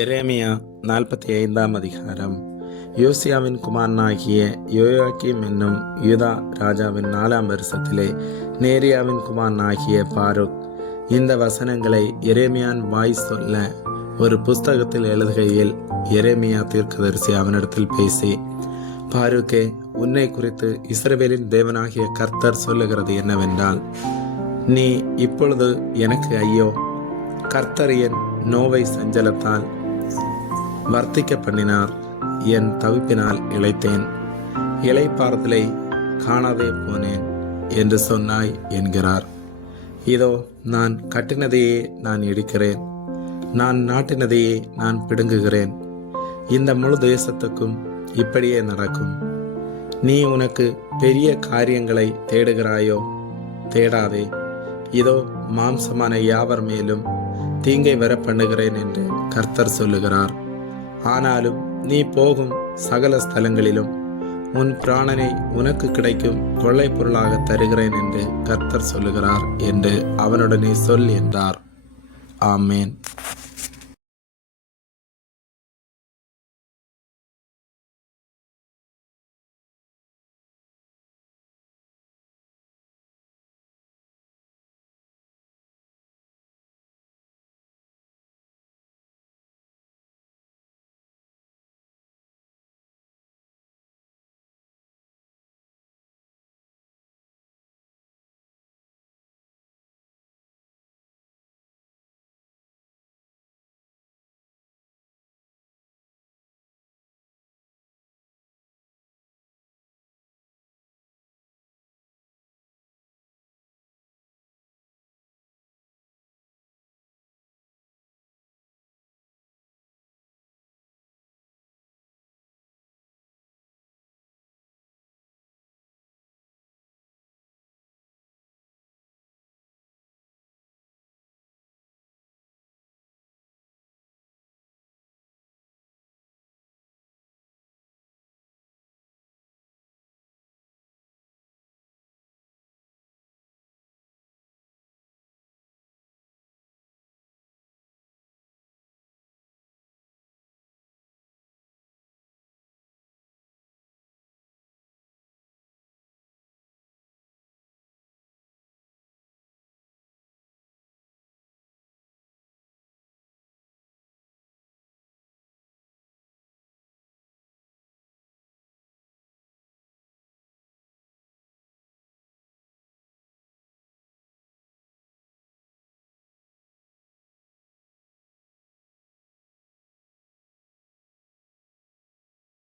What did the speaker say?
எரேமியா 45 அதிகாரம். யோசியாவின் குமாரனாகிய யோயாக்கீம் என்னும் யூதா ராஜாவின் 4ஆம் வருஷத்திலே நேரியாவின் குமாரனாகிய பாருக் இந்த வசனங்களை எரேமியான் வாய் சொல்ல ஒரு புஸ்தகத்தில் எழுதுகையில் எரேமியா தீர்க்கதரிசி அவனிடத்தில் பேசி, பாருக்கே, உன்னை குறித்து இஸ்ரவேலின் தேவனாகிய கர்த்தர் சொல்லுகிறது என்னவென்றால், நீ இப்பொழுது எனக்கு ஐயோ, கர்த்தர் என் நோவை சஞ்சலத்தால் வர்த்திக்க பண்ணினார், என் தவிப்பினால் இளைத்தேன், இளைப்பாறுதலை காணாதே போனேன் என்று சொன்னாய் என்கிறார். இதோ, நான் கட்டினதையே நான் இடிக்கிறேன், நான் நாட்டினதையே நான் பிடுங்குகிறேன். இந்த முழு தேசத்துக்கும் இப்படியே நடக்கும். நீ உனக்கு பெரிய காரியங்களை தேடுகிறாயோ? தேடாதே. இதோ, மாம்சமான யாவர் மேலும் தீங்கை வர பண்ணுகிறேன் என்று கர்த்தர் சொல்லுகிறார். ஆனாலும் நீ போகும் சகல ஸ்தலங்களிலும் உன் பிராணனை உனக்கு கிடைக்கும் கொள்ளை பொருளாக தருகிறேன் என்று கர்த்தர் சொல்லுகிறார் என்று அவனுடனே சொல் என்றார். ஆமேன்.